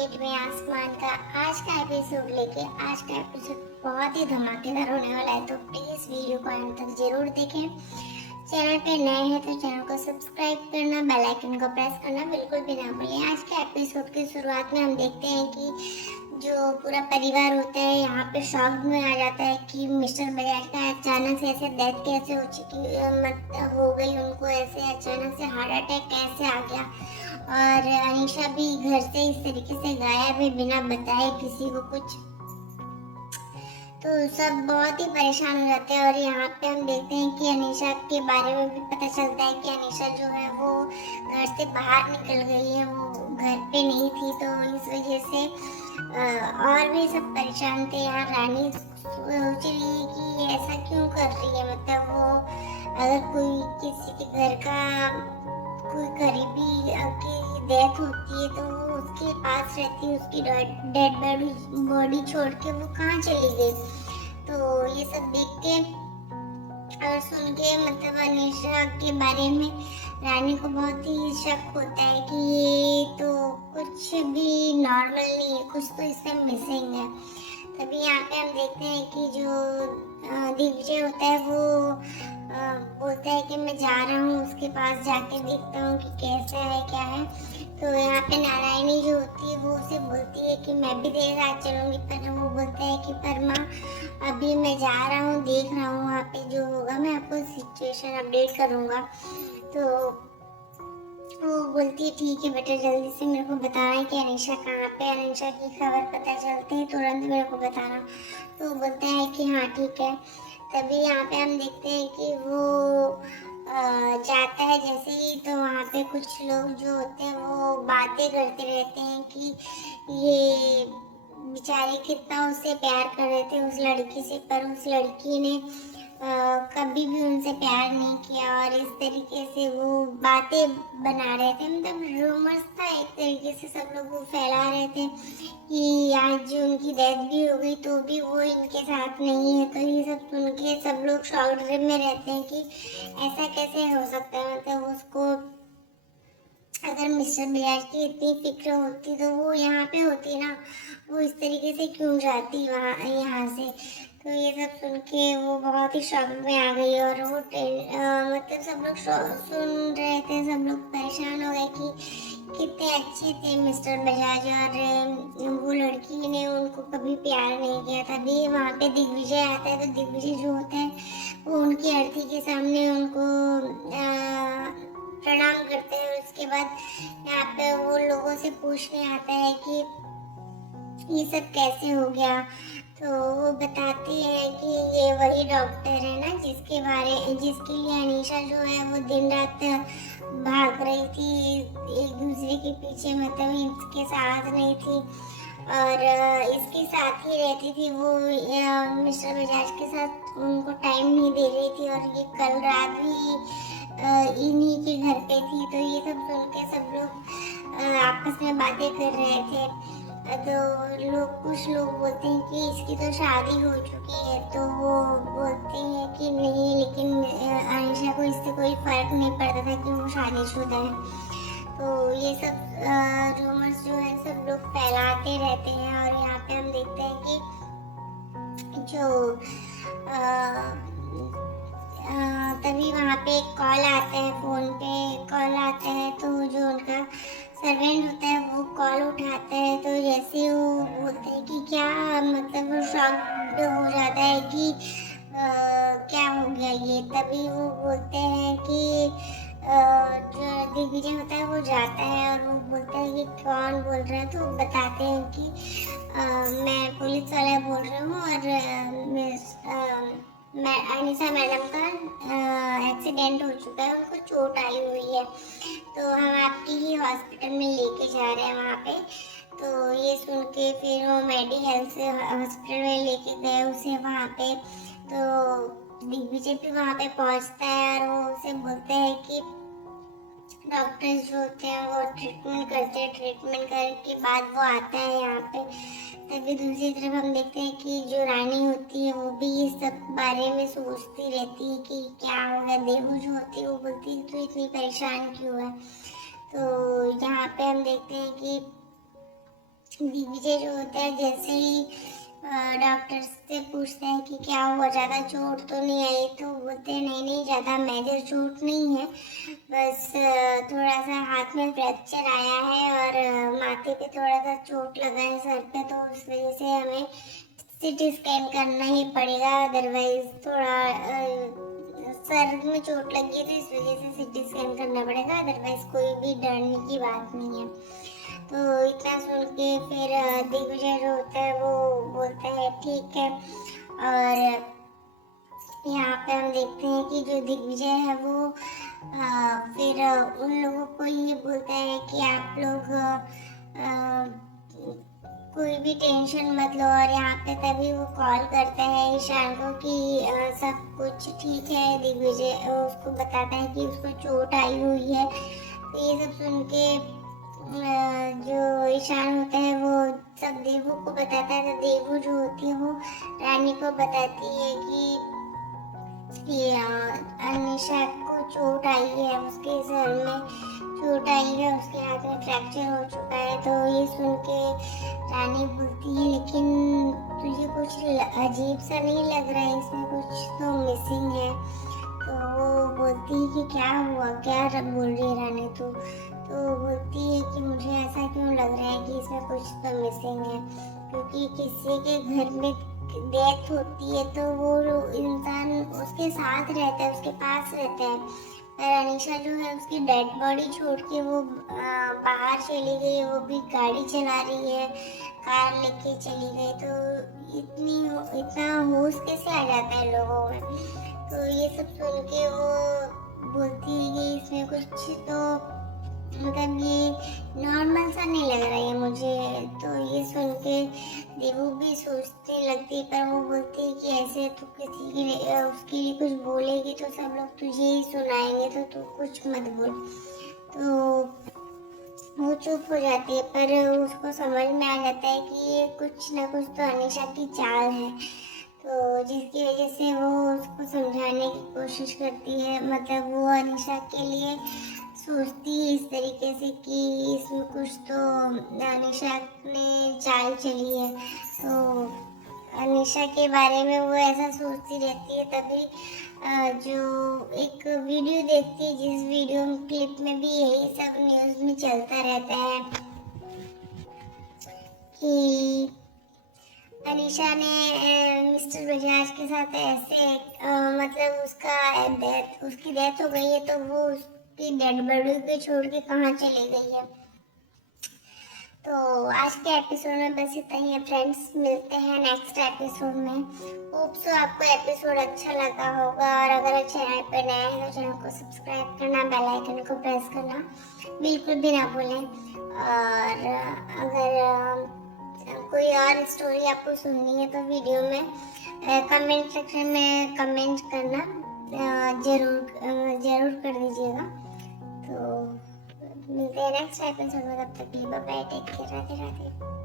Market में आसमान का आज का एपिसोड लेके आज का एपिसोड बहुत ही धमाकेदार होने वाला है। तो प्लीज वीडियो को अंत तक जरूर देखें। चैनल पे नए हैं तो चैनल को सब्सक्राइब करना, बेल आइकन को प्रेस करना बिल्कुल भी ना भूलिए। आज के एपिसोड की शुरुआत में हम देखते हैं कि जो पूरा परिवार होता है यहाँ पे शॉक में आ जाता है कि मिस्टर बजाज का अचानक से ऐसे डेथ कैसे हो चुकी हो गई, उनको ऐसे अचानक से हार्ट अटैक कैसे आ गया। और अनीशा भी घर से इस तरीके से गायब है बिना बताए किसी को कुछ। तो सब बहुत ही परेशान हो जाते हैं। और यहाँ पे हम देखते हैं कि अनीशा के बारे में भी पता चलता है कि अनीशा जो है वो घर से बाहर निकल गई है, वो घर पे नहीं थी। तो इस वजह से और भी सब परेशान थे। यहाँ रानी सोच रही है कि ऐसा क्यों कर रही है, मतलब वो अगर कोई किसी के घर का कोई करीबी की डेथ होती है तो वो उसके पास रहती है, उसकी डेड बॉडी छोड़ के वो कहाँ चली गई। तो ये सब देख के और सुन के मतलब अनीशा के बारे में रानी को बहुत ही शक होता है कि ये तो कुछ भी नॉर्मल नहीं है, कुछ तो इससे मिसिंग है। तभी यहाँ पे हम देखते हैं कि जो दिग्विजय होता है वो बोलता है कि मैं जा रहा हूँ उसके पास, जाके देखता हूँ कि कैसा है क्या है। तो यहाँ पे नारायणी जो होती है वो उसे बोलती है कि मैं भी देर रात चलूंगी, पर वो बोलता है कि पर माँ अभी मैं जा रहा हूँ, देख रहा हूँ वहाँ पे जो होगा मैं आपको सिचुएशन अपडेट करूँगा। तो वो बोलती है ठीक है बेटा, जल्दी से मेरे को बताना है कि अनीशा कहाँ पे, अनीशा की खबर पता चलती है तुरंत मेरे को बताना। तो वो बोलता है कि हाँ ठीक है। तभी यहाँ पे हम देखते हैं कि वो जाता है जैसे ही, तो वहाँ पे कुछ लोग जो होते हैं वो बातें करते रहते हैं कि ये बेचारे कितना उससे प्यार कर रहे थे उस लड़की से, पर उस लड़की ने कभी भी उनसे प्यार नहीं किया। और इस तरीके से वो बातें बना रहे थे, मतलब रूमर्स था एक तरीके से, सब लोग वो फैला रहे थे कि आज जो उनकी डेथ भी हो गई तो भी वो इनके साथ नहीं है। तो ये सब सुन के सब लोग शॉक में रहते हैं कि ऐसा कैसे हो सकता है, मतलब उसको अगर मिस्टर बजाज की इतनी फिक्र होती तो वो यहाँ पे होती ना, वो इस तरीके से क्यों जाती वहाँ यहाँ से। तो ये सब सुन के वो बहुत ही शॉक में आ गई। और वो मतलब सब लोग सुन रहे थे, सब लोग परेशान हो गए कि कितने अच्छे थे मिस्टर बजाज और वो लड़की ने उनको कभी प्यार नहीं किया। तभी वहाँ पे दिग्विजय आता है। तो दिग्विजय जो होता है वो उनकी अर्थी के सामने उनको प्रणाम करते हैं। उसके बाद यहाँ पे वो लोगों से पूछने आता है कि ये सब कैसे हो गया। तो वो बताती है कि ये वही डॉक्टर है ना जिसके लिए अनीशा जो है वो दिन रात भाग रही थी एक दूसरे के पीछे, मतलब इसके साथ नहीं थी और इसके साथ ही रहती थी। वो मिस्टर बजाज के साथ उनको टाइम नहीं दे रही थी और ये कल रात भी इन्हीं के घर पे थी। तो ये सब सुन के सब लोग आपस में बातें कर रहे थे। तो कुछ लोग बोलते हैं कि इसकी तो शादी हो चुकी है, तो वो बोलते हैं कि नहीं, लेकिन अनीशा को इससे कोई फर्क नहीं पड़ता था कि वो शादीशुदा है। तो ये सब रूमर्स जो है सब लोग फैलाते रहते हैं। और यहाँ पे हम देखते हैं कि जो तभी वहाँ पे एक कॉल आता है, फोन पे कॉल आता है। तो जो उनका सर्वेंट होता है वो कॉल उठाता है। तो जैसे वो बोलते हैं कि क्या, मतलब वो शॉक हो जाता है कि क्या हो गया ये। तभी वो बोलते हैं कि जो दिग्विजय होता है वो जाता है और वो बोलता है कि कौन बोल रहा है। तो वो बताते हैं कि मैं पुलिस वाला बोल रहा हूँ और मैं अनीशा मैडम का एक्सीडेंट हो चुका है, उनको चोट आई हुई है, तो हम आपकी ही हॉस्पिटल में लेके जा रहे हैं वहाँ पे। तो ये सुन के फिर वो मेडी हेल्थ से हॉस्पिटल में लेके गए उसे वहाँ पे। तो दिग्विजय भी वहाँ पे पहुँचता है और वो उसे बोलते हैं कि डॉक्टर्स जो होते हैं वो ट्रीटमेंट करते हैं, ट्रीटमेंट करने के बाद वो आता है यहाँ पे। तभी दूसरी तरफ हम देखते हैं कि जो रानी होती है वो भी इस सब बारे में सोचती रहती है कि क्या हो गया। देवू जो होती है वो बोलती है तू इतनी परेशान क्यों है। तो यहाँ पे हम देखते हैं कि दिग्विजय जो होता है जैसे ही डॉक्टर से पूछता है कि क्या हुआ, ज़्यादा चोट तो नहीं आई, तो बोलते हैं नहीं नहीं ज़्यादा मेजर चोट नहीं है, बस थोड़ा सा हाथ में फ्रैक्चर आया है और माथे पे थोड़ा सा चोट लगा है सर पे, तो उस वजह से हमें सीटी स्कैन करना ही पड़ेगा, अदरवाइज थोड़ा सर में चोट लगी है तो इस वजह से सीटी स्कैन करना पड़ेगा, अदरवाइज कोई भी डरने की बात नहीं है। तो इतना सुन के फिर दिग्विजय जो होता है वो बोलता है ठीक है। और यहाँ पे हम देखते हैं कि जो दिग्विजय है वो फिर उन लोगों को ये बोलता है कि आप लोग कोई भी टेंशन मत लो, और यहाँ पे तभी वो कॉल करता है ईशान को कि सब कुछ ठीक है। दिग्विजय उसको बताता है कि उसको चोट आई हुई है। तो ये सब सुन के जो ईशान होता है वो सब देवू को बताता है। तो देवू जो होती है वो रानी को बताती है कि अनिशा को चोट आई है, उसके सर में चोट आई है, उसके हाथ में फ्रैक्चर हो चुका है। तो ये सुन के रानी बोलती है लेकिन तुझे कुछ अजीब सा नहीं लग रहा है, इसमें कुछ तो मिसिंग है। तो वो बोलती है कि क्या हुआ, क्या बोल रही है रानी तो बोलती है कि मुझे ऐसा क्यों लग रहा है कि इसमें कुछ तो मिसिंग है, क्योंकि किसी के घर में डेथ होती है तो वो इंसान उसके साथ रहता है, उसके पास रहता है। पर अनीशा जो है उसकी डेड बॉडी छोड़ के वो बाहर चली गई, वो भी गाड़ी चला रही है, कार लेके चली गई। तो इतना होश कैसे आ जाता है लोगों में। तो ये सब सुन के वो बोलती है कि इसमें कुछ तो मतलब ये नॉर्मल सा नहीं लग रहा है मुझे। तो ये सुन के देवू भी सोचने लगती है, पर वो बोलती है कि ऐसे तो किसी के लिए उसके लिए कुछ बोलेगी तो सब लोग तुझे ही सुनाएंगे, तो तू कुछ मत बोल। तो वो चुप हो जाती है, पर उसको समझ में आ जाता है कि ये कुछ ना कुछ तो अनीशा की चाल है। तो जिसकी वजह से वो उसको समझाने की कोशिश करती है, मतलब वो अनीशा के लिए सोचती है इस तरीके से कि इसमें कुछ तो अनीशा ने चाल चली है। तो अनीशा के बारे में वो ऐसा सोचती रहती है। तभी जो एक वीडियो देखती है, जिस वीडियो क्लिप में भी यही सब न्यूज़ में चलता रहता है कि अनीशा ने मिस्टर बजाज के साथ ऐसे मतलब उसकी डेथ हो गई है, तो वो उसकी डेड बॉडी को छोड़ के कहाँ चली गई है। तो आज के एपिसोड में बस इतना ही है फ्रेंड्स, मिलते हैं नेक्स्ट एपिसोड में। होप सो आपको एपिसोड अच्छा लगा होगा, और अगर चैनल पर नए हैं तो चैनल को सब्सक्राइब करना, बेल आइकन को प्रेस करना बिल्कुल भी ना भूलें। और अगर कोई और स्टोरी आपको सुननी है तो वीडियो में कमेंट सेक्शन में कमेंट करना जरूर कर दीजिएगा। तो मिलते हैं नेक्स्ट एपिसोड में, तब तक के लिए bye bye, take care, Radhe Radhe.